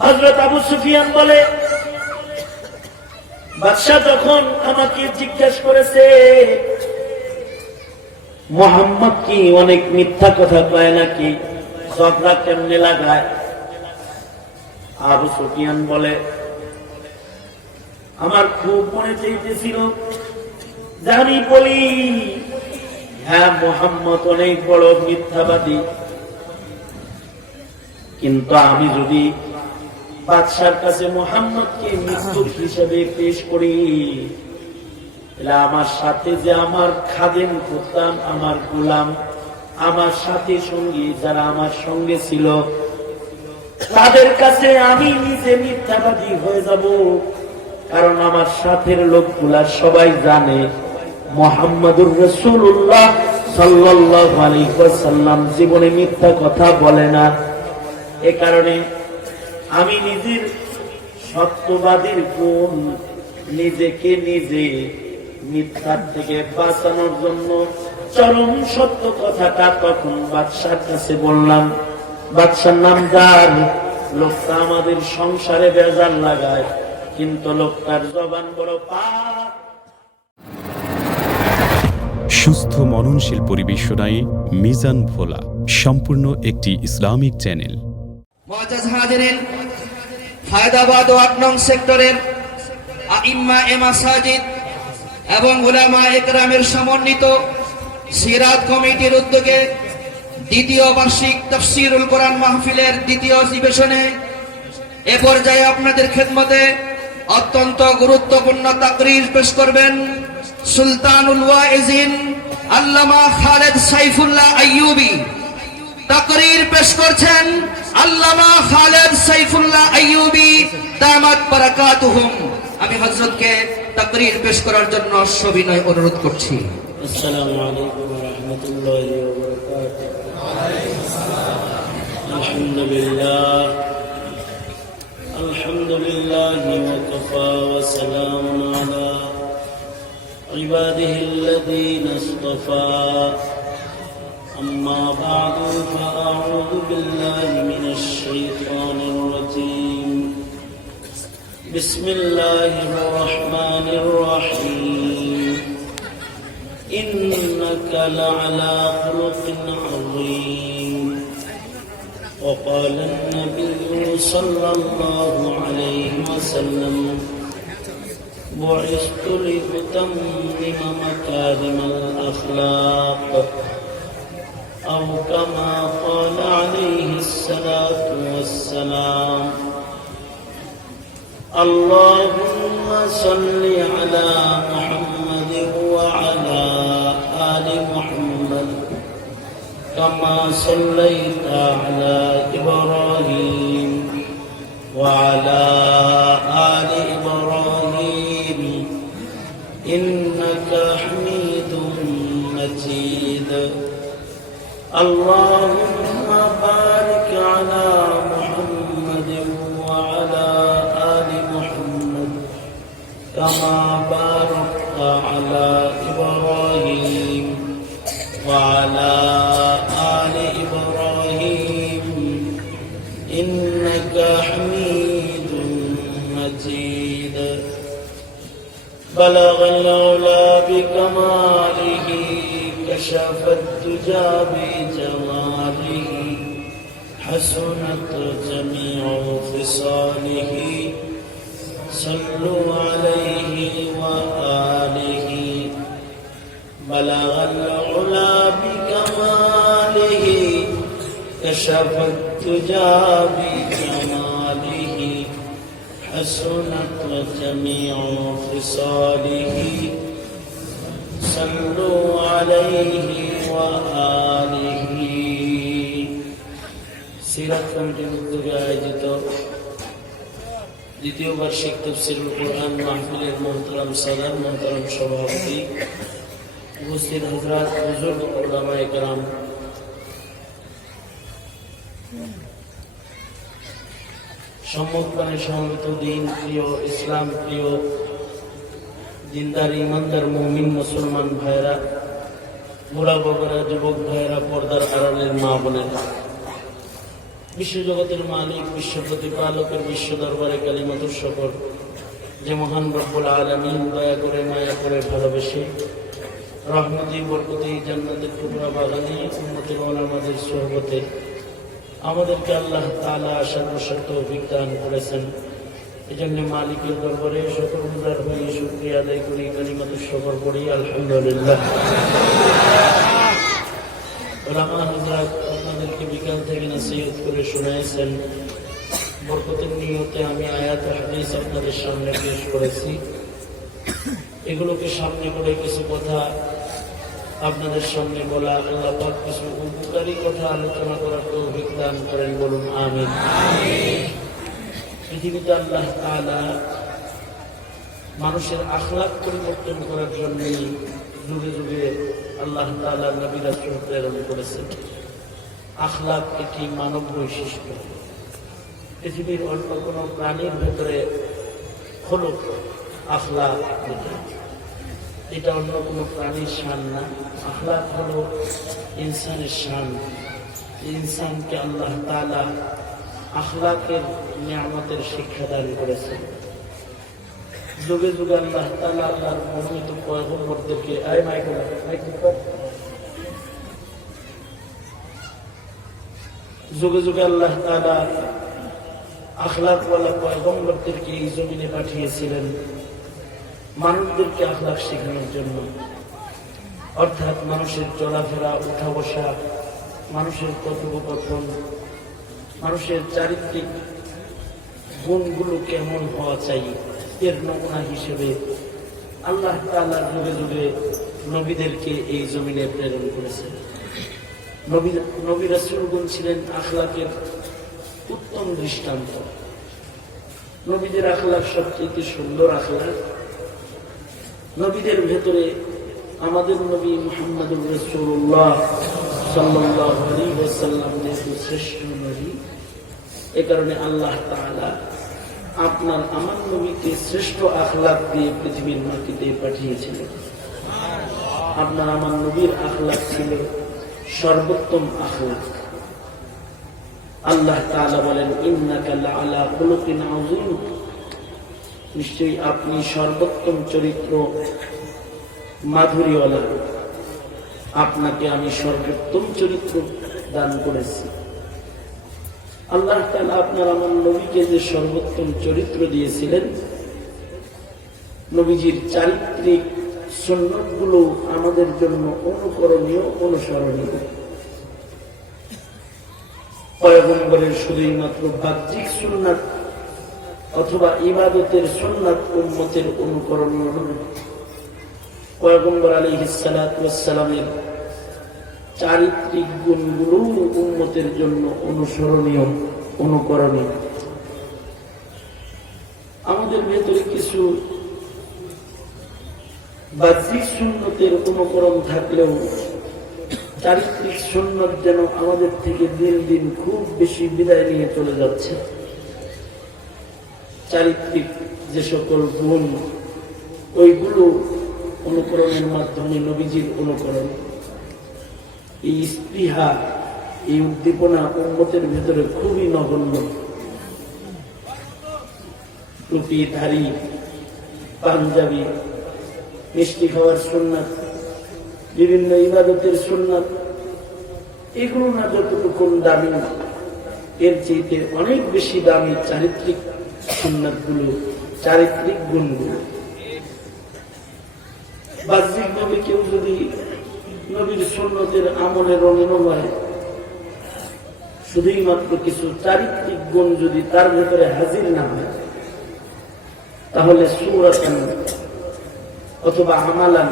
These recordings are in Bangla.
হযরত আবু সুফিয়ান বলে, বাদশাহ যখন আমাকে জিজ্ঞাসা করেছে মুহাম্মদ কি অনেক মিথ্যা কথা কয় নাকি, ঝগড়া কেমনে লাগায়, আবু সুফিয়ান বলে, আমার খুব মনে চাইতেছিল যে আমি বলি হ্যাঁ মুহাম্মদ অনেক বড় মিথ্যাবাদী, কিন্তু আমি যদি বাদশার কাছে মুহাম্মদকে মৃত্যুর হিসেবে পেশ করি, তাহলে আমার সাথে যে আমার খাদেম করতাম, আমার গোলাম, আমার সাথে সঙ্গী যারা আমার সঙ্গে ছিল, তাদের কাছে আমি নিজে মিথ্যাবাদী হয়ে যাব। কারণ আমার সাথের লোকগুলা সবাই জানে মুহাম্মাদুর রাসূলুল্লাহ সাল্লাল্লাহু আলাইহি ওয়াসাল্লাম জীবনে মিথ্যা কথা বলে না। এ কারণে আমি নিজের সত্যবাদীর গুণ নিজেকে নিজে মিথ্যার থেকে বাঁচানোর জন্য চরম সত্য কথাটা তখন বাদশার কাছে বললাম। বাদশার নাম যার, লোকটা আমাদের সংসারে বেজার লাগায়, কিন্তু লোকটার জবান বড় পাক। সুস্থ মননশীল পরিবেশনায় মিজান ভোলা সম্পূর্ণ একটি ইসলামিক চ্যানেল। মুআজ্জাজ হাজিরিন, হায়দ্রাবাদ ও ৮ নং সেক্টরের আইম্মা এ মাসাজিদ এবং উলামা একরামের সমন্বিত সিরাত কমিটির উদ্যোগে দ্বিতীয় বার্ষিক তাফসীরুল কোরআন মাহফিলের দ্বিতীয় অধিবেশনে এ পর্যায়ে আপনাদের খেদমতে অত্যন্ত গুরুত্বপূর্ণ তাকরীর পেশ করবেন সুলতানুল ওয়াইজিন আল্লামা খালেদ সাইফুল্লাহ আইয়ুবী। তাকরীর পেশ করছেন আল্লামা খালেদ সাইফুল্লাহ আইয়ুবী দামাত বারাকাতুহুম। আমি হযরতকে তাকরীর পেশ করার জন্য সবিনয় অনুরোধ করছি। আসসালামু আলাইকুম ওয়া রাহমাতুল্লাহি ওয়া বারাকাতুহু। আলহামদুলিল্লাহ আলহামদুলিল্লাহি ওয়া কাফা ওয়া সালামুন আলা ইবাদিহিল্লাযীনা ইসতাফা। أما بعد فأعوذ بالله من الشيطان الرجيم. بسم الله الرحمن الرحيم. إنك لعلى خلق عظيم. وقال النبي صلى الله عليه وسلم بعثت لأتمم مكارم الأخلاق، أو كما قال عليه الصلاة والسلام. اللهم صل على محمد وعلى آل محمد كما صليت على إبراهيم وعلى آل إبراهيم إنك حميد مجيد. اللهم بارك على محمد وعلى آل محمد كما باركت على إبراهيم وعلى آل إبراهيم إنك حميد مجيد. بلغ العلا بكماله، كشف الدجى بجماله، حسنت جميع خصاله. صلوا عليه وآله. بلغ العلا بكماله، كشف الدجى بجماله، حسنت جميع خصاله. صلوا عليه وآله. সিরাত কমিটির উদ্যোগে আয়োজিত দ্বিতীয় বার্ষিক তাফসীরুল কোরআন মাহফিলের মোহতারাম সাদার, মোহতারাম সভাপতি, উপস্থিত হযরত, বুজুর্গ উলামায়ে কেরাম, সম্মুখপানে সমবেত দিন প্রিয়, ইসলাম প্রিয়, দিনদার ইমানদার মুমিন মুসলমান ভাইরা, বুড়া বগরা, যুবক ভাইরা, পর্দার আড়ালের মা বোনেরা, বিশ্বজগতের মালিক, বিশ্ব প্রতিপালকের বিশ্ব দরবারে কালিমাতুর শকর যে মহান রব্বুল আলামিন দয়া করে, মায়া করে, ভালোবেসে রহমতি বরকতি জান্নাতের টুকরা বাগানে উম্মতের ওলামাদের সোহবতে আমাদেরকে আল্লাহ তাআলা সর্বশক্ত বিজ্ঞান করেছেন। এই জন্য মালিকের দরবারে শুকরগুজার হয়ে শুকরিয়া আদায় করি, কালিমাতুর শকর পড়ি, আলহামদুলিল্লাহ। ওলামা হযরত আপনাদেরকে বিকাল থেকে নসিহত করে শোনাইছেন। বরকতের নিয়তে আমি আয়াত হাদিস আপনাদের সামনে পেশ করেছি। এগুলোকে সামনে করে কিছু কথা আপনাদের সামনে বলা, আল্লাহ পাক কিছু উপকারী কথা আলোচনা করার তৌফিক দান করেন, বলুন আমিন। পৃথিবীতে আল্লাহ তাআলা মানুষের আখলাক পরিবর্তন করার জন্য যুগে যুগে আল্লাহ তাআলা নবী রাসূল প্রেরণ করেছেন। আখলাক একটি মানব বৈশিষ্ট্য। পৃথিবীর অন্য কোনো প্রাণীর ভেতরে হলো আখলাক, এটা অন্য কোনো প্রাণীর শান না। আখলাক হলো ইনসানের শান। ইনসানকে আল্লাহ তাআলা আখলাকের নিয়ামতের শিক্ষা দান করেছেন। যুগে যুগে আল্লাহ তাআলা আল্লাহর মনোনীত পয়গম্বরদেরকে যুগে যুগে আল্লাহ তাআলা আখলাকওয়ালা পয়গম্বরদেরকে এই জমিনে পাঠিয়েছিলেন মানুষদেরকে আখলাক শেখানোর জন্য। অর্থাৎ মানুষের চলাফেরা, উঠা বসা, মানুষের কথোপকথন, মানুষের চারিত্রিক গুণগুলো কেমন হওয়া চাই এর নমুনা হিসেবে আল্লাহ তাআলা যুগে যুগে নবীদেরকে এই জমিনে প্রেরণ করেছেন। নবী রাসূলগণ ছিলেন আখলাকের উত্তম দৃষ্টান্ত। নবীদের আখলাক সবচেয়ে সুন্দর আখলাক। নবীদের ভেতরে আমাদের নবী মুহাম্মদুর রাসূলুল্লাহ সাল্লাল্লাহু আলাইহি ওয়াসাল্লাম যেহেতু শ্রেষ্ঠ নবী, এ কারণে আল্লাহ তাআলা আপনার আমার নবীকে শ্রেষ্ঠ আখলাক দিয়ে পৃথিবীর মাটিতে পাঠিয়েছিলেন। আপনার আমার নবীর আখলাক ছিল সর্বোত্তম আখলাক। আল্লাহ তাআলা বলেন, ইন্নাকা লাআলা খুলুকিন আযীম, নিশ্চয়ই আপনি সর্বোত্তম চরিত্র মাধুরীওয়ালা, আপনাকে আমি সর্বোত্তম চরিত্র দান করেছি। আল্লাহ তাআলা আপনার আমার নবীকে যে সর্বোত্তম চরিত্র দিয়েছিলেন, নবীজির চারিত্রিক সুন্নতগুলো আমাদের জন্য অনুকরণীয়, অনুসরণীয়। পয়গম্বরের শুধুই মাত্র বাহ্যিক সুন্নাত অথবা ইবাদতের সুন্নাত উম্মতের অনুকরণীয় নয়। পয়গম্বর আলাইহিস সালাতু ওয়াস সালামের চারিত্রিক গুণগুলো উম্মতের জন্য অনুসরণীয়, অনুকরণীয়। আমাদের ভেতরে কিছু বাহ্যিক সুন্নতের অনুকরণ থাকলেও চারিত্রিক সুন্নত যেন আমাদের থেকে দিন দিন খুব বেশি বিদায় নিয়ে চলে যাচ্ছে। চারিত্রিক যে সকল গুণ, ওইগুলো অনুকরণের মাধ্যমে নবীজির অনুকরণ, এই স্পৃহা, এই উদ্দীপনা উম্মতের ভেতরে খুবই নগণ্য। টুপি, ধারি, পাঞ্জাবি, মিষ্টি খাওয়ার সুন্নাত, বিভিন্ন ইবাদতের সুন্নাত, এগুলো না যতটুকু দামি, এর চেয়ে অনেক বেশি দামি চারিত্রিক সুন্নাতগুলো, চারিত্রিক গুণগুলো। বাহ্যিকভাবে কেউ যদি নবীর সুন্নতের আমলে রঙিন হয়, শুধুই মাত্র কিছু চারিত্রিক গুণ যদি তার ভেতরে হাজির না হয়, তাহলে সূরাতান অথবা আমালান,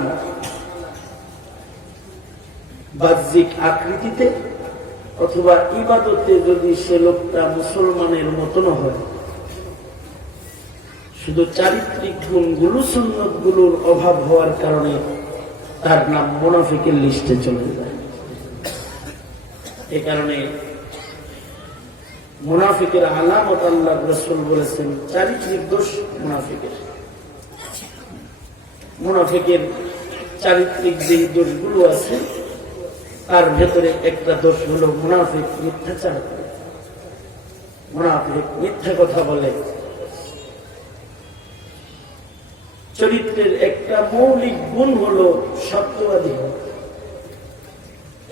বাহ্যিক আকৃতিতে অথবা ইবাদতে যদি সে লোকটা মুসলমানের মতন হয়, শুধু চারিত্রিক গুণগুলো, সুন্নতগুলোর অভাব হওয়ার কারণে তার নাম মুনাফিকের লিস্টে চলে যায়। এ কারণে মুনাফিকের আলামত আল্লাহ রাসূল বলেছেন চারিত্রিক দোষ মুনাফিকের। মুনাফিকের চারিত্রিক যে দোষগুলো আছে তার ভেতরে একটা দোষ হলো মুনাফিক মিথ্যাচার করে। মুনাফিক, মিথ্যা কথা বলে। চরিত্রের একটা মৌলিক গুণ হলো সত্যবাদী।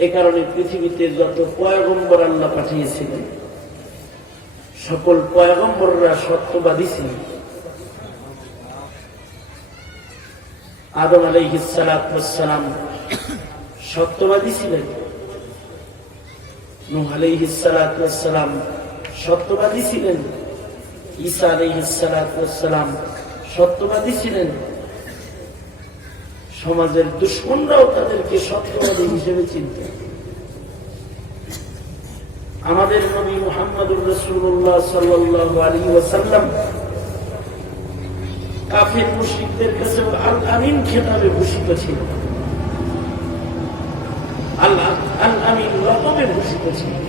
এ কারণে পৃথিবীতে যত পয়গম্বর আল্লাহ পাঠিয়েছিলেন সকল পয়গম্বররা সত্যবাদী ছিলেন। আদম আলাইহিস সালাম সত্যবাদী ছিলেন, নূহ আলাইহিস সালাম সত্যবাদী ছিলেন, ঈসা আলাইহিস সালাম সত্যবাদী ছিলেন। সমাজের দুশমনরাও তাদেরকে সত্যবাদী হিসেবে চিনত। আমাদের নবী মুহাম্মদুর রাসূলুল্লাহ সাল্লাল্লাহু আলাইহি ওয়াসাল্লাম কাফির মুশরিকদের কাছে আল আমিন খেতাবে ভূষিত ছিলেন, আল্লাহ আল আমিন লকবে ভূষিত ছিলেন।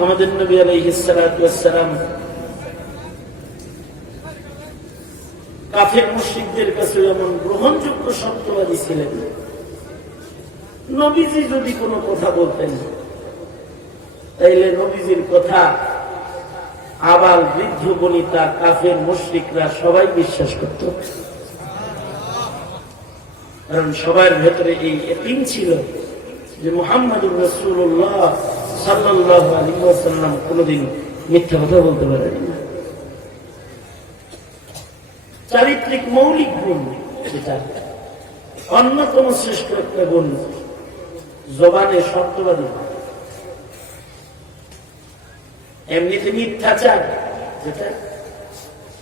আমাদের নবী আলাইহিস সালাতু ওয়াস সালাম কাফের মুশরিকদের কাছে যেমন গ্রহণযোগ্য সত্যবাদী ছিলেন, নবীজি যদি কোনো কথা বলতেন তাইলে নবীজির কথা আবাল বৃদ্ধ বনিতা কাফের মুশরিকরা সবাই বিশ্বাস করত। কারণ সবার ভেতরে এই ইয়াকিন ছিল যে মুহাম্মদুর রাসূলুল্লাহ সাল্লাল্লাহু আলাইহি ওয়াসাল্লাম কোনদিন মিথ্যা কথা বলতে পারেন না। চারিত্রিক মৌলিক গুণ যেটা অন্যতম শ্রেষ্ঠ একটা গুণ, জবানে সত্যবাদী। এমনিতে মিথ্যাচার যেটা,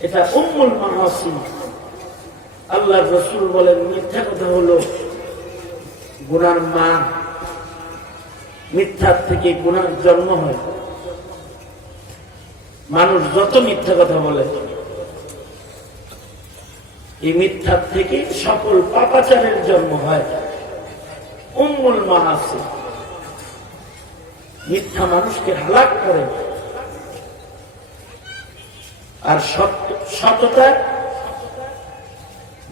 এটা উম্মুল মাআসি। আল্লাহর রাসূল বলেন মিথ্যা কথা হলো গুনার মা, মিথ্যার থেকে গুনার জন্ম হয়। মানুষ যত মিথ্যা কথা বলে এই মিথ্যার থেকে সকল পাপাচারের জন্ম হয়। উম্মুল মাআসি, মিথ্যা মানুষকে হালাক করে, আর সততা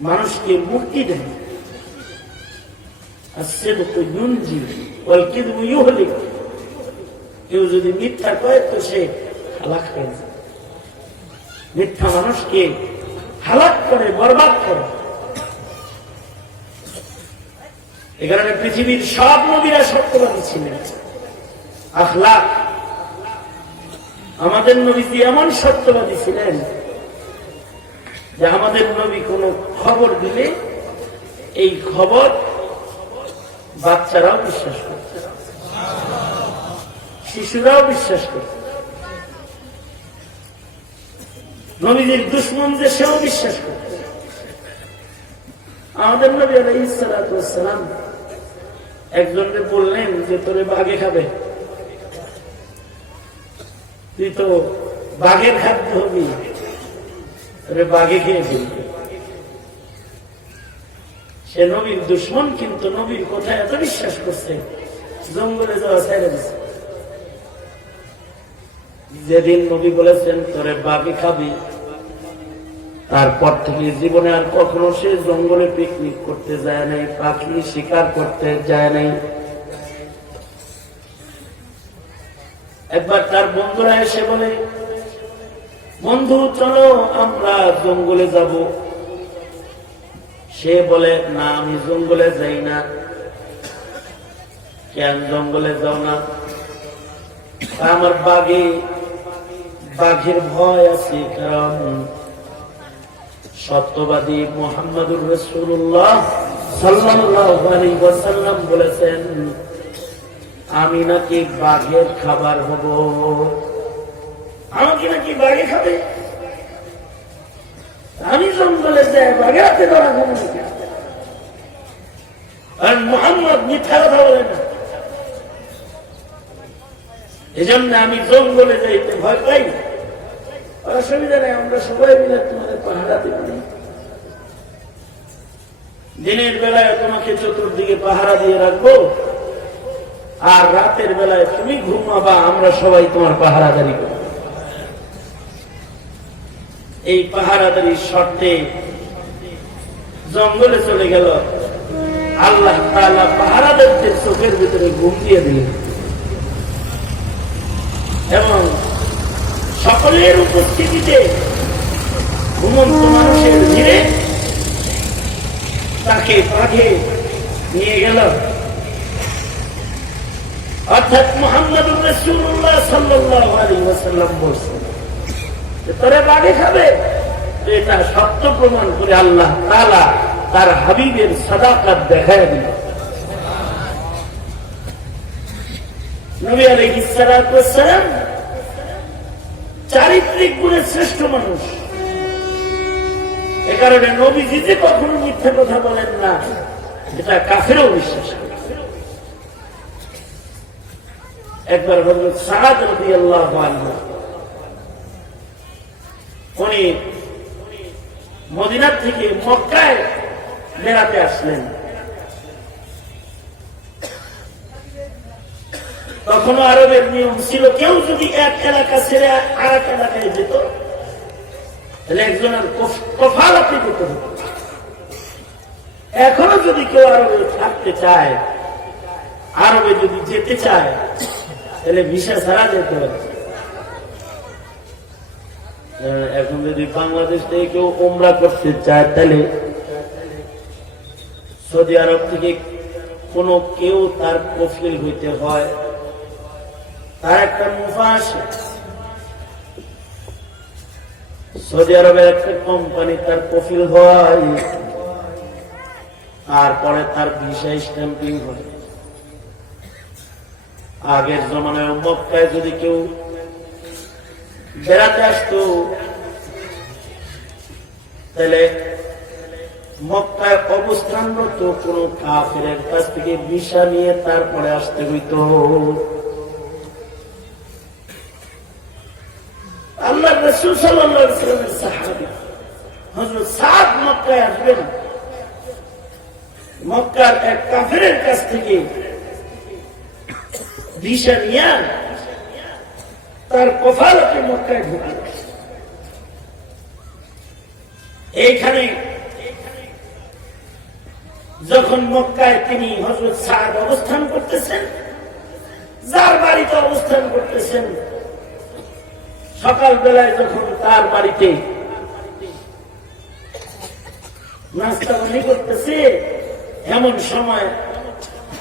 মানুষকে মুক্তি দেয়। কেউ যদি মিথ্যা কয় তো সে হালাক হয়ে যায়। মিথ্যা মানুষকে হালাক করে, বরবাদ করে। এ কারণে পৃথিবীর সব নবীরা সত্যবাদী ছিলেন। আখলাক, আমাদের নবীজি এমন সত্যবাদী ছিলেন যে আমাদের নবী কোন খবর দিলে এই খবর বাচ্চারাও বিশ্বাস করত, শিশুরাও বিশ্বাস করত, নবীজির দুশমন যে সেও বিশ্বাস করত। আমাদের নবী আলাইহিস সালাতু ওয়াস সালাম একজনকে বললেন যে তোরে বাঘে খাবে, তুই তো বাঘের খাদ্য হবি, তোরে বাঘে খেয়ে ফেলবে। সে নবীর দুশমন, কিন্তু নবীর কথায় এত বিশ্বাস করছে জঙ্গলে যাওয়া ছেড়ে দিচ্ছে। যেদিন নবী বলেছেন তোরে বাঘে খাবি, তারপর থেকে জীবনে আর কখনো সে জঙ্গলে পিকনিক করতে যায় নাই, পাখি শিকার করতে যায় নাই। একবার তার বন্ধুরা এসে বলে, বন্ধু চলো আমরা জঙ্গলে যাব। সে বলে না, আমি জঙ্গলে যাই না। কেন জঙ্গলে যাও না? আমার বাঘের ভয় আছে, কারণ সত্যবাদী মুহাম্মদুর রাসূলুল্লাহ সাল্লাল্লাহু আলাইহি ওয়াসাল্লাম বলেছেন আমি নাকি বাঘের খাবার হব। আমাকে নাকি বাঘে খাবে? আমি জঙ্গলে যাই বাঘে হাতে ধরা খাবো নাকি? আর মুহাম্মদ মিথ্যা কথা বলে না, এজন্য আমি জঙ্গলে যাইতে ভয় পাই। অসুবিধা নেই, আমরা সবাই মিলে তোমাদের পাহারা দেব। দিনের বেলায় তোমাকে চতুর্দিকে পাহারা দিয়ে রাখবো, আর রাতের বেলায় তুমি ঘুমাবা, আমরা সবাই তোমার পাহারাদারি করব। এই পাহারাদারির শর্তে জঙ্গলে চলে গেল। আল্লাহ তাআলা পাহারাদারদের চোখের ভিতরে ঘুম দিয়ে দিলেন। এবং সকলের উপস্থিতিতে ঘুমন্ত মানুষের ভিড়ে তাকে কাঁধে নিয়ে গেল। অর্থাৎ মুহাম্মদুর রাসূলুল্লাহ সাল্লাল্লাহু আলাইহি ওয়াসাল্লাম বলছেন, তোরে বাড়ি খাবে, এটা সত্য প্রমাণ করে আল্লাহ তাআলা তার হাবিবের সাদাকাত দেখায় দিল। নবী আলাইহিস সালাতু ওয়াস সালাম চারিত্রিক গুণে শ্রেষ্ঠ মানুষ। এ কারণে নবীজি যে কখনো মিথ্যা কথা বলেন না, এটা কাফেরও বিশ্বাস করে। একবার হযরত সাদ রাদিয়াল্লাহু আনহু উনি মদিনা থেকে মক্কায় বেড়াতে আসলেন। তখনও আরবের নিয়ম ছিল, কেউ যদি এক এলাকা ছেড়ে আর এক এলাকায় যেত তাহলে একজনের কফালাতি করতে হতো। এখনো যদি কেউ আরবে থাকতে চায়, আরবে যদি যেতে চায়, তাহলে ভিসা ছাড়া যেতে হবে। এখন যদি বাংলাদেশ থেকে কেউ উমরা করতে চায়, তাহলে সৌদি আরব থেকে কোনো কেউ তার কফিল হইতে হয়, তার একটা মুফা আসে। সৌদি আরবের একটা কোম্পানি তার কফিল হয়, আর পরে তার ভিসা স্ট্যাম্পিং হয়। আগের জমানায় মক্কায় যদি কেউ বেড়াতে আসতো, তাহলে মক্কায় অবস্থানরত কোন কাফেরের কাছ থেকে ভিসা নিয়ে তারপরে আসতে হইত। আল্লাহ রাসূল সাল্লাল্লাহু আলাইহি ওয়াসাল্লামের সাহাবী হযরত সাদ মক্কায় আসবেন, মক্কার এক কাফেরের কাছ থেকে ভিসা নিয়ে তার কফালতে মক্কায় ঢুকলেন। এইখানে যখন মক্কায় তিনি হযরত সাদ অবস্থান করতেছেন, যার বাড়িতে অবস্থান করতেছেন, সকাল বেলায় যখন তার বাড়িতে নাস্তা পানি করতেছে, এমন সময়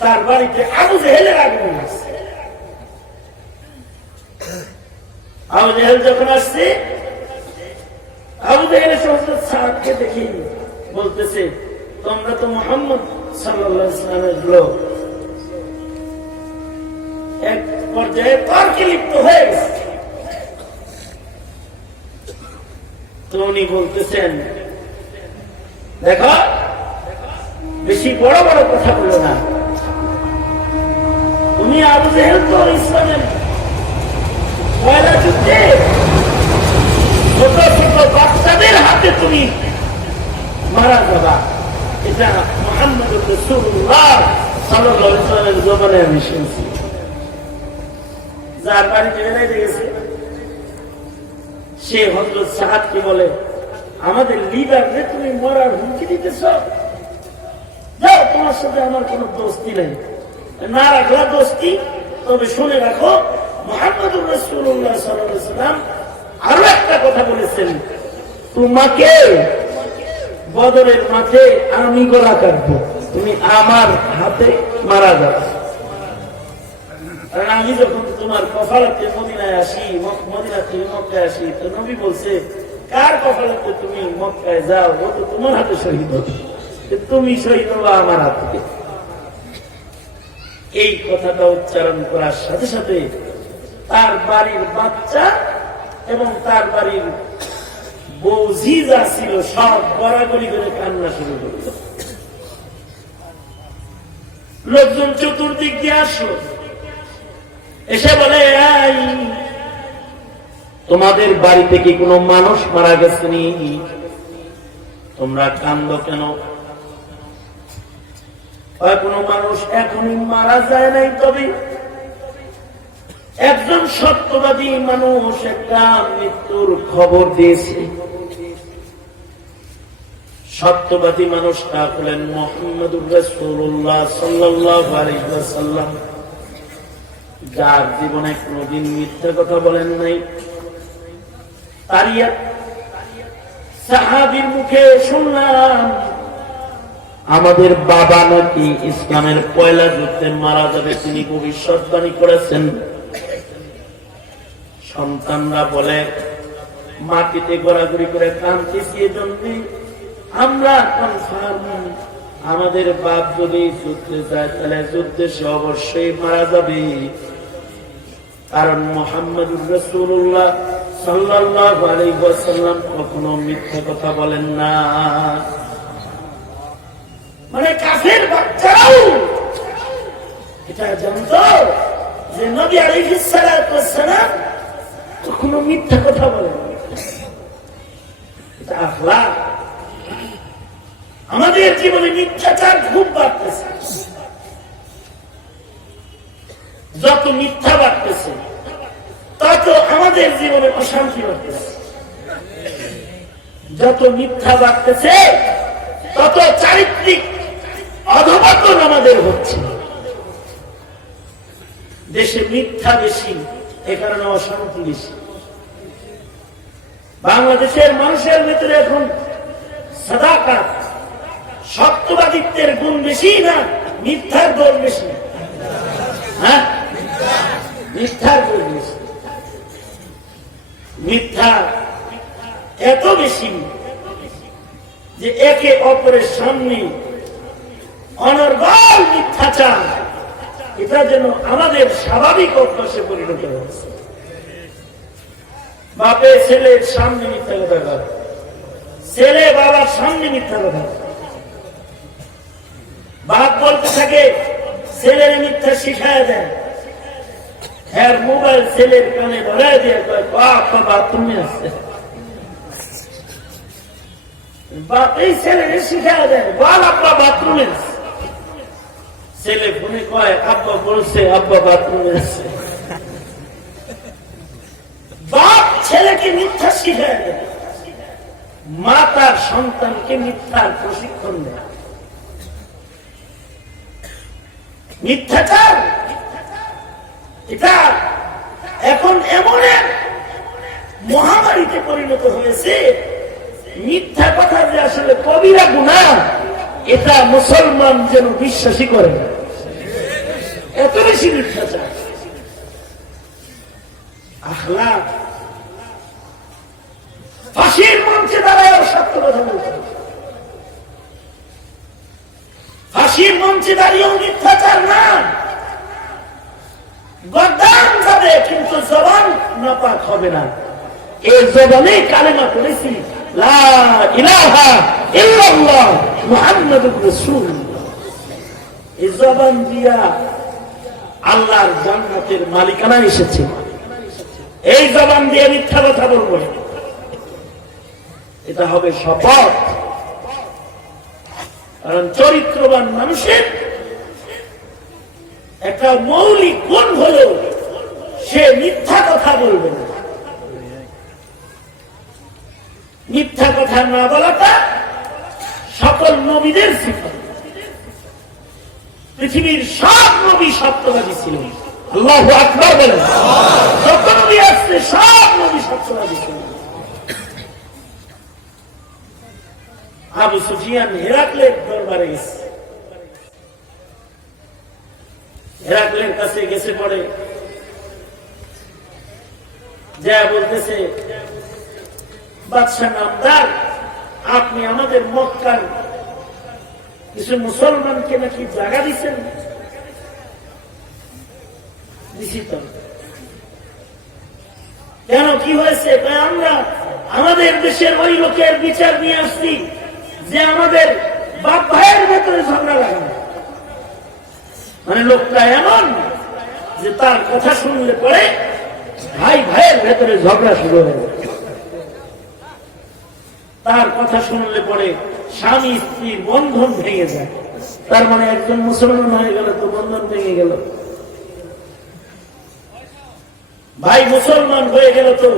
তার বাড়িতে আবু জেহেলের আগমন আসছে। আবু জেহেল যখন আসছে, আবু জেহেলের হযরত সাদকে দেখি বলতেছে, তোমরা তো মুহাম্মদ সাল্লাল্লাহু আলাইহি ওয়াসাল্লামের লোক। এক পর্যায়ে তর্কে লিপ্ত হয়ে গেছে। তো উনি বলতেছেন, দেখো বেশি বড় বড় কথা বলো না, তুমি আবু জেহেল তো ইসলামের পয়লা যুদ্ধে ছোট ছোট বাচ্চাদের হাতে তুমি মারা যাবা। এটা মুহাম্মদুর রাসূলুল্লাহ সাল্লাল্লাহু আলাইহি ওয়াসাল্লামের জবানে আমি শুনছি। যার বাড়িতে বেড়াইতে গেছে, সে হযরত সাদকে বলে, আমাদের লিডারকে তুমি মরার হুমকি দিতেছ, যাও, তোমার সাথে আমার কোন দোস্তি নেই। না রাখলা দোস্তি, তবে শুনে রাখো, মুহাম্মদুর রাসূলুল্লাহ সাল্লাল্লাহু আলাইহি ওয়াসাল্লাম আরো একটা কথা বলেছেন, তোমাকে বদরের মাঠে আমি গলা কাটবো, তুমি আমার হাতে মারা যাবে। কারণ আমি যখন তোমার কফালাতে মদিনায় আসি, মদিনা থেকে মক্কায় আসি, তো নবী বলছে, কার কফালাতে তুমি মক্কায় যাও, ও তো তোমার হাতে শহীদ হবে, তুমি শহীদ হবা আমার হাত থেকে। এই কথাটা উচ্চারণ করার সাথে সাথে তার বাড়ির বাচ্চা এবং তার বাড়ির বৌঝি যা ছিল সব গড়াগড়ি করে কান্না শুরু করল। লোকজন চতুর্দিক দিয়ে আসলো, এসে বলে, তোমাদের বাড়িতে কি কোনো মানুষ মারা গেছে নি? তোমরা কান্দো কেন? কোনো মানুষ এখনই মারা যায় নাই, তবে একজন সত্যবাদী মানুষ একটা মৃত্যুর খবর দিয়েছে। সত্যবাদী মানুষটা হলেন মুহাম্মদুর রাসূলুল্লাহ সাল্লাল্লাহু আলাইহি ওয়াসাল্লাম। যার জীবনে কোনদিন মিথ্যা কথা বলেন নাই। তারিয়া সাহাবীর মুখে শুনলাম আমাদের বাবা নাকি ইসলামের পয়লা যুদ্ধে মারা যাবে, তিনি ভবিষ্যৎবাণী করেছেন। সন্তানরা বলে মাটিতে গড়াগড়ি করে কাঁদতেছি, এজন্য আমরা কনফার্ম আমাদের বাপ যদি যুদ্ধে যায় তাহলে যুদ্ধে সে অবশ্যই মারা যাবে, কারণ মুহাম্মদুর রাসূলুল্লাহ সাল্লাল্লাহু আলাইহি ওয়াসাল্লাম কখনো মিথ্যা কথা বলেন না। মানে কাফের বাচ্চারাও এটা জানতো যে নবী আলাইহিস সালাতু ওয়াস সালাম কখনো মিথ্যা কথা বলেন না। এটা আখলাক। আমাদের জীবনে মিথ্যাচার খুব বাড়তেছে, যত মিথ্যা বাড়তেছে তত আমাদের জীবনে অশান্তি বাড়তেছে, যত মিথ্যা বাড়তেছে তত চারিত্রিক অধঃপতন আমাদের হচ্ছে। দেশে মিথ্যা বেশি, এ কারণে অশান্তি বেশি। বাংলাদেশের মানুষের ভিতরে এখন সাদাকাত সত্যবাদিত্বের গুণ বেশি না মিথ্যার দোষ বেশি? হ্যাঁ, মিথ্যার দোষ বেশি। মিথ্যা এত বেশি যে একে অপরের সামনে অনর্গল মিথ্যাচার, এটা যেন আমাদের স্বাভাবিক অভ্যাসে পরিণত হয়েছে। বাপে ছেলের সামনে মিথ্যা কথা বলে, ছেলে বাবার সামনে মিথ্যা কথা বলে। বাপ বলতে থাকে ছেলের মিথ্যা শিখায় দেয়, হ্যাঁ মোবাইল ছেলের কানে ধরায় দিয়ে কয় বাবা বাথরুমে আসছে। বাপ এই ছেলের শিখায় দেয় বল আব্বা বাথরুমে আসছে। ছেলে ফোনে কয় আব্বা বলছে আব্বা বাথরুমে আসছে। বাপ ছেলেকে মিথ্যা শিখায় দেয়, মা তার সন্তানকে মিথ্যার প্রশিক্ষণ দেয়। মিথ্যাচার এটা এখন এমন এক মহামারীতে পরিণত হয়েছে, মিথ্যা কথা যে আসলে কবিরা গুনাহ এটা মুসলমান যেন বিশ্বাসই করে না, এত বেশি মিথ্যাচার। আখলাক ফাঁসির মঞ্চে দাঁড়ায় সত্য কথা বলতে, ফাঁসির মঞ্চে দাঁড়িয়েও মিথ্যাচার না। গর্দান যাবে কিন্তু জবান নাপাক হবে না। এই জবানে কালেমা পড়েছি লা ইলাহা ইল্লাল্লাহ মুহাম্মাদুর রাসূলুল্লাহ। এই জবান দিয়া আল্লাহর জান্নাতের মালিকানা এসেছে। এই জবান দিয়ে মিথ্যা কথা বলবো, এটা হবে শপথ। কারণ চরিত্রবান মানুষের একটা মৌলিক গুণ হলো সে মিথ্যা কথা বলবে না। মিথ্যা কথা না বলাটা সকল নবীদের সিফাত। পৃথিবীর সব নবী সত্যবাদী ছিলেন। আল্লাহু আকবার বলেন। যত নবী আসছে সব নবী সত্যবাদী ছিলেন। আবু সুফিয়ান হেরাকলের দরবারে গেছে, হেরাকলের কাছে গেছে পড়ে যা বলতেছে বাদশাহ নামদার, আপনি আমাদের মক্কার কিছু মুসলমানকে নাকি জায়গা দিচ্ছেন। কেন, কি হয়েছে? আমরা আমাদের দেশের ওই লোকের বিচার নিয়ে আসছি যে আমাদের বাপ ভাইয়ের ভেতরে ঝগড়া লাগানো। মানে লোকটা এমন যে তার কথা শুনলে পরে ভাই ভাইয়ের ভেতরে ঝগড়া শুরু হয়ে যায়। তার কথা শুনলে পরে স্বামী স্ত্রীর বন্ধন ভেঙে যায়। তার মানে একজন মুসলমান হয়ে গেল তো বন্ধন ভেঙে গেল। ভাই মুসলমান হয়ে গেল তো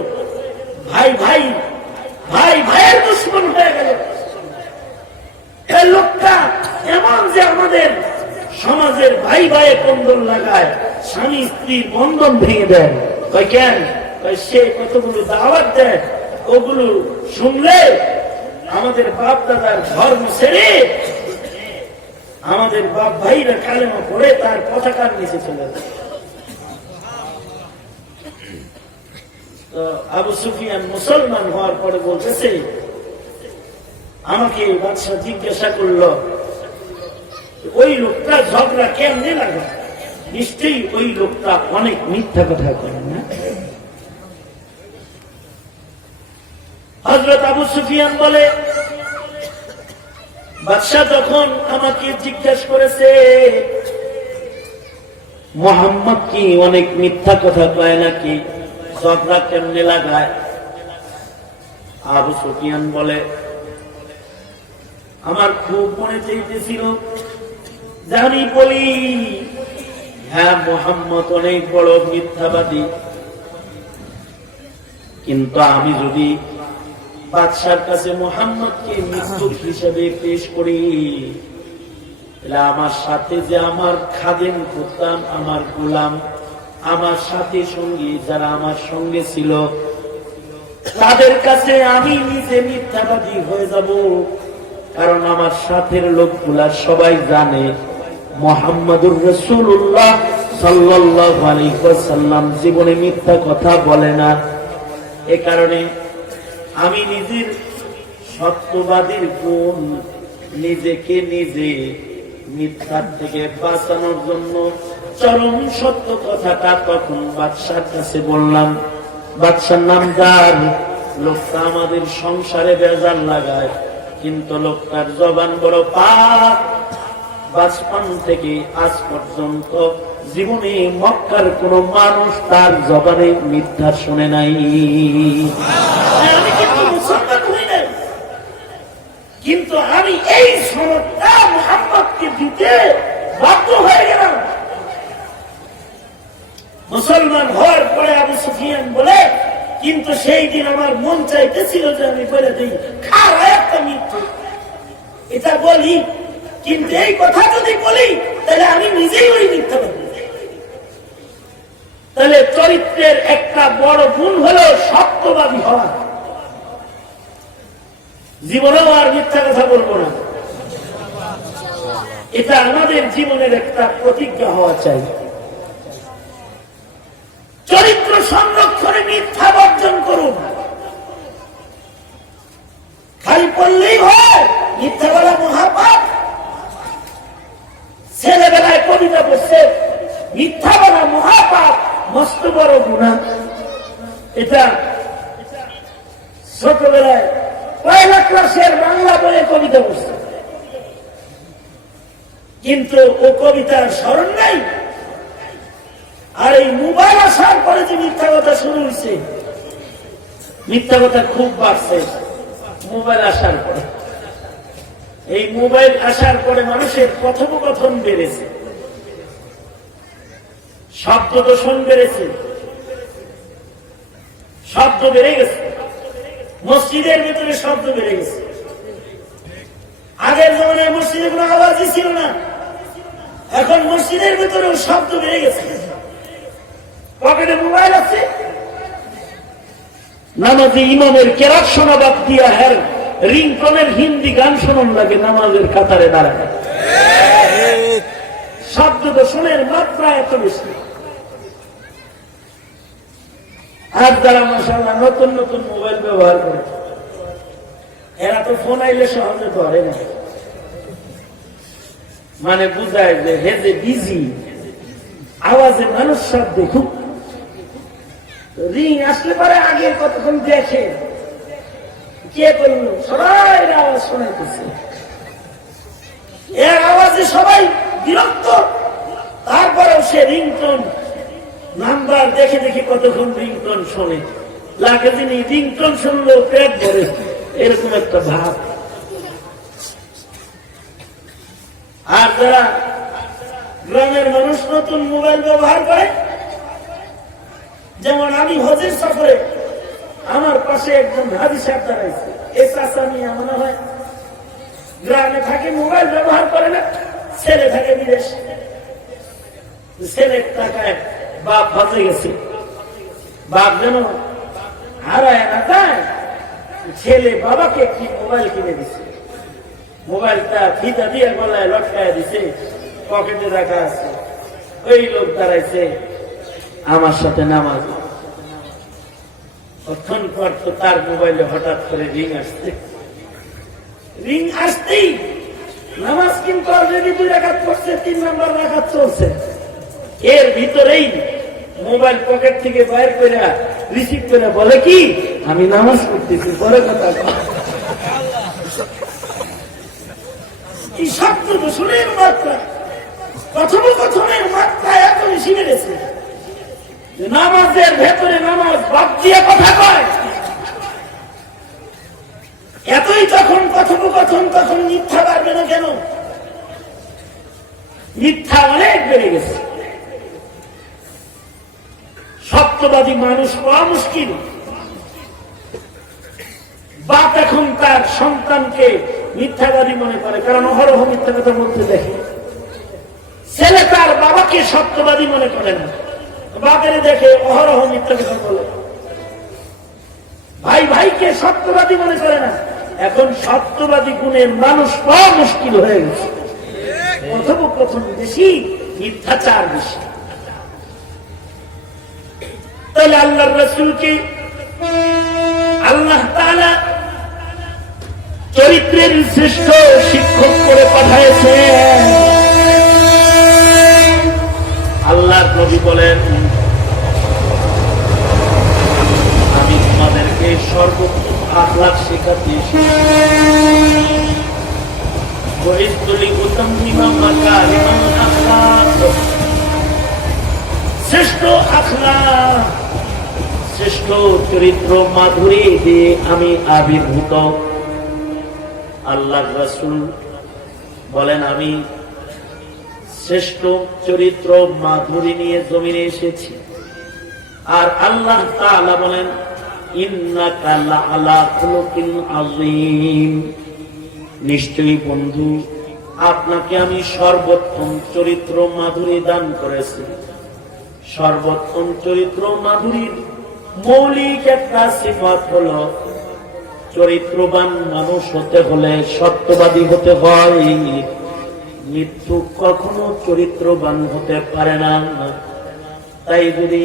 ভাই ভাই ভাই ভাইয়ের দুশমন হয়ে গেল। এই লোকটা এমন যে আমাদের সমাজের ভাই ভাইয়ে কন্দল লাগায়, স্বামী স্ত্রীর বন্ধন ভেঙে দেয়। কেন? সে কতগুলো দাওয়াত দেয়, ওগুলো শুনলে আমাদের বাপ দাদার ধর্ম ছেড়ে আমাদের বাপ ভাইরা কালেমা পড়ে তার পতাকার নিচে চলে যায়। আবু সুফিয়ান মুসলমান হওয়ার পরে বলতেছে, আমাকে বাদশাহ জিজ্ঞাসা করলো, ওই লোকটা ঝগড়া কেমনে লাগে? নিশ্চয়ই ওই লোকটা অনেক মিথ্যা কথা করে না? হযরত আবু সুফিয়ান বলে, বাদশাহ যখন আমাকে জিজ্ঞাসা করেছে মুহাম্মদ কি অনেক মিথ্যা কথা কয় নাকি, ঝগড়া কেমনে লাগায়, আবু সুফিয়ান বলে, আমার খুব মনে চাইতেছিল যে আমি বলি, হ্যাঁ মুহাম্মদ অনেক বড় মিথ্যাবাদী, কিন্তু আমি যদি বাদশার কাছে মুহাম্মদকে মৃত্যুর হিসেবে পেশ করি, তাহলে আমার সাথে যে আমার খাদেম করতাম, আমার গোলাম, আমার সাথে সঙ্গী যারা আমার সঙ্গে ছিল, তাদের কাছে আমি নিজে মিথ্যাবাদী হয়ে যাব। কারণ আমার সাথের লোকগুলা সবাই জানে মুহাম্মাদুর রাসূলুল্লাহ সাল্লাল্লাহু আলাইহি ওয়াসাল্লাম জীবনে মিথ্যা কথা বলে না। এ কারণে আমি নিজের সত্যবাদীর গুণ, নিজেকে নিজে মিথ্যার থেকে বাঁচানোর জন্য চরম সত্য কথাটা তখন বাদশার কাছে বললাম। বাদশার নামদার লোকটা আমাদের সংসারে বেজার লাগায়, কিন্তু লোকটার জবান বড় পাক। বাচপন থেকে আজ পর্যন্ত জীবনে মক্কার কোন মানুষ তার জবানে মিথ্যা শুনে নাই। আমি কিন্তু মুসলমান হই নাই, কিন্তু আমি এই সনদটা মুহাম্মদকে দিতে বাধ্য হয়ে গেলাম। মুসলমান হওয়ার পরে আবু সুফিয়ান বলে, কিন্তু সেই দিন আমার মন চাইতেছিল যে আমি বলে দিই খারাপ একটা মৃত্যু, এটা বলি, কিন্তু এই কথা যদি বলি তাহলে আমি নিজেই ওই মিথ্যা বলি। তাহলে চরিত্রের একটা বড় গুণ হলো সত্যবাদী হওয়া। জীবনেও আর মিথ্যা কথা বলবো না, এটা আমাদের জীবনের একটা প্রতিজ্ঞা হওয়া চাই। চরিত্র সংরক্ষণে মিথ্যা বর্জন করুন। খালি পড়লেই হয়, মিথ্যা বলা মহাপাপ। ছেলেবেলায় কবিতা পড়ছে, মিথ্যা বলা মহাপাপ, মস্ত বড় গুনাহ। এটা ছোটবেলায় পয়লা ক্লাসের বাংলা বইয়ে কবিতা পড়ছে, কিন্তু ও কবিতার স্মরণ নাই। আর এই মোবাইল আসার পরে যে মিথ্যা কথা শুরু হয়েছে, মিথ্যা কথা খুব বাড়ছে মোবাইল আসার পরে। এই মোবাইল আসার পরে মানুষের কথোপকথন বেড়েছে, শব্দ দূষণ বেড়েছে, শব্দ বেড়ে গেছে, মসজিদের ভিতরে শব্দ বেড়ে গেছে। আগের জমানায় মসজিদে কোনো আওয়াজই ছিল না, এখন মসজিদের ভিতরেও শব্দ বেড়ে গেছে। পকেটে মোবাইল আছে, নামাজে ইমামের কেরাত শোনা বাদ দিয়া হ্যাঁ রিংটনের হিন্দি গান শোনান লাগে নামাজের কাতারে দাঁড়ায়। শব্দ দূষণের মাত্রা এত বেশি। আর যারা মাশাআল্লাহ নতুন নতুন মোবাইল ব্যবহার করে, এরা তো ফোন আইলে সহজে ধরে না, মানে বুঝায় যে হে যে বিজি, আওয়াজে মানুষ সব দেখুক। রিং আসলে পরে আগে কতক্ষণ দেখে কে করলো, সবাই আওয়াজ শোনাইতেছে, এর আওয়াজে সবাই বিরক্ত। তারপরেও সে রিংটোন নাম্বার দেখে দেখে কতক্ষণ রিংটোন শোনে, লাগে তিনি রিংটোন শুনলেও পেট ভরে, এরকম একটা ভাব। আর যারা গ্রামের মানুষ নতুন মোবাইল ব্যবহার করে, যেমন আমি হজের সফরে আমার পাশে একজন হাজি সাহেব দাঁড়াইছে, এ চাচা নিয়ে মনে হয় গ্রামে থাকে, মোবাইল ব্যবহার করে না, ছেলে থাকে বিদেশ, ছেলের টাকায় বাপ বাজে গেছে, বাপ যেন হারায় না যায়, ছেলে বাবাকে একটি মোবাইল কিনে দিছে, মোবাইলটা ফিতা দিয়ে গলায় লটকায় দিছে, পকেটে রাখা আছে। ওই লোক দাঁড়াইছে আমার সাথে নামাজ, অক্ষণ পর তো তার মোবাইলে হঠাৎ করে রিং আসছে, রিং আসতেই নামাজ কিন্তু অলরেডি 2 রাকাত পড়ছে, 3 নম্বর রাকাত চলছে, এর ভিতরেই মোবাইল পকেট থেকে বাইর করে রিসিভ করে বলে কি, আমি নামাজ পড়তেছি, পরে কথা কি শব্দ দূষণের মাত্রা, কথোপকথনের মাত্রা এত বেশি বেড়েছে, নামাজের ভেতরে নামাজ বাদ দিয়ে কথা কয়। এতই যখন কথোপকথন, তখন মিথ্যা বাড়বে না কেন? মিথ্যা অনেক বেড়ে গেছে, সত্যবাদী মানুষ পাওয়া মুশকিল। বাপ এখন তার সন্তানকে মিথ্যাবাদী মনে করে, কারণ অহরহ মিথ্যা কথা বলতে দেখে। ছেলে তার বাবাকে সত্যবাদী মনে করে না, বাপের দেখে অহরহ মিথ্যা কথা বলে। ভাই ভাইকে সত্যবাদী মনে করে না, এখন সত্যবাদী গুণের মানুষ পাওয়া মুশকিল হয়ে গেছে। কথোপকথন বেশি, মিথ্যাচার বেশি। তাহলে আল্লাহর রাসূলকে আল্লাহ তাআলা চরিত্রের শ্রেষ্ঠ শিক্ষক করে পাঠাইছেন। আল্লাহর নবী বলেন, আমি তোমাদেরকে সর্বোত্তম আখলাক শেখাতে শ্রেষ্ঠ আখলাক, শ্রেষ্ঠ চরিত্র মাধুরী দিয়ে আমি আবির্ভূত। আল্লাহর রাসূল বলেন, আমি শ্রেষ্ঠ চরিত্র মাধুরী নিয়ে জমিনে এসেছি। আর আল্লাহ তাআলা বলেন, ইন্নাকা লাআলা খুলুকিন আযীম, নিশ্চয়ই বন্ধু আপনাকে আমি সর্বোত্তম চরিত্র মাধুরী দান করেছি। সর্বোত্তম চরিত্র মাধুরীর মৌলিক একটা সিফাত হলো, চরিত্রবান মানুষ হতে হলে সত্যবাদী হতে হয়। মৃত্যু কখনো চরিত্রবান হতে পারে না। তাই যদি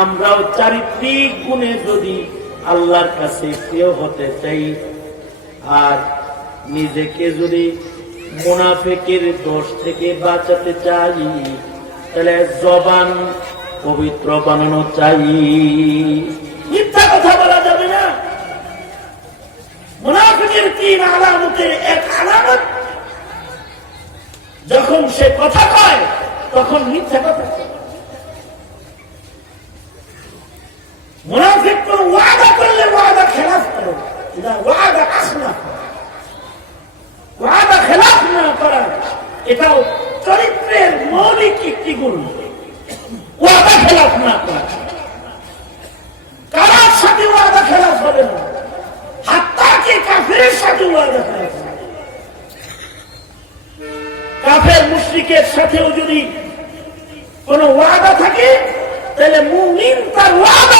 আমরাও চারিত্রিক গুণে যদি আল্লাহর কাছে প্রিয় হতে চাই, আর নিজেকে যদি মুনাফিকের দোষ থেকে বাঁচাতে চাই, তাহলে জবান পবিত্র বানানো চাই। মিথ্যা কথা বলা যাবে না। মুনাফিকের 3 আলামতের এক আলামত, যখন সে কথা কয় তখন মিথ্যা কথা। মুনাফিক কোন ওয়াদা করলে ওয়াদা খেলাফ করে, ওয়াদা আসনা ওয়াদা খেলাফ না করা, এটাও চরিত্রের মৌলিক একটি গুণ। ওয়াদা খেলাফ না করা, কারোর সাথে ওয়াদা খেলাফ হবে না, হাত্তাকে কাফেরের সাথে ওয়াদা খেলাফ হবে। কাফের মুশরিকের সাথেও যদি কোন ওয়াদা থাকে, তাহলে মুমিন তার ওয়াদা